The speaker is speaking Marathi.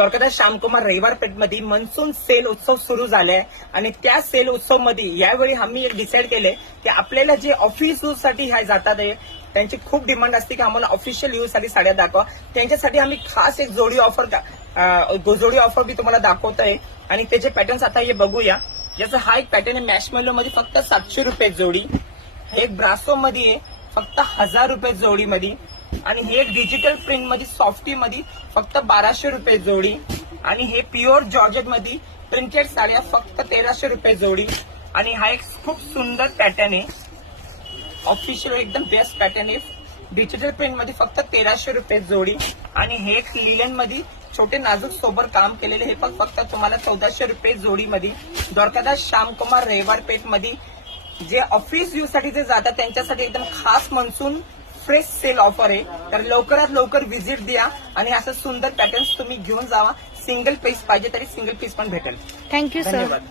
द्वारकादास श्यामकुमार रविवार पेठमध्ये मनसून सेल उत्सव सुरू झालाय आणि त्या सेल उत्सव मध्ये यावेळी आम्ही एक डिसाईड केले की आपल्याला जे ऑफिस यूज साठी ह्या जातात त्यांची खूप डिमांड असते की आम्हाला ऑफिशियल यूज साठी साड्या दाखवा. त्यांच्यासाठी आम्ही खास एक जोडी ऑफर मी तुम्हाला दाखवतोय आणि त्याचे पॅटर्न्स आता हे बघूया. जसं हा एक पॅटर्न आहे मॅशमेलो मध्ये फक्त 700 रुपये जोडी. हे एक ब्रासो मध्ये आहे फक्त 1000 रुपये जोडीमध्ये. आणि हे एक डिजिटल प्रिंट मध्ये सॉफ्टी मध्ये फक्त 1200 रुपये जोडी. आणि हे प्युअर जॉर्जेट मध्ये प्रिंटेड साड्या फक्त 1300 रुपये जोडी. आणि हा एक खूप सुंदर पॅटर्न आहे, ऑफिशियल एकदम बेस्ट पॅटर्न आहे. डिजिटल प्रिंट मध्ये फक्त 1300 रुपये जोडी. आणि हे एक लिलन मध्ये छोटे नाजूक सोबर काम केलेले हे पण फक्त तुम्हाला 1400 रुपये जोडीमध्ये. द्वारकादास श्यामकुमार रविवार पेठ मध्ये जे ऑफिस यूज साठी जे जातात त्यांच्यासाठी एकदम खास मनसून फ्रेश सेल ऑफर आहे. तर लवकरात लवकर व्हिजिट द्या आणि असं सुंदर पॅटर्न्स तुम्ही घेऊन जावा. सिंगल पीस पाहिजे तरी सिंगल पीस पण भेटेल. Thank you sir. धन्यवाद.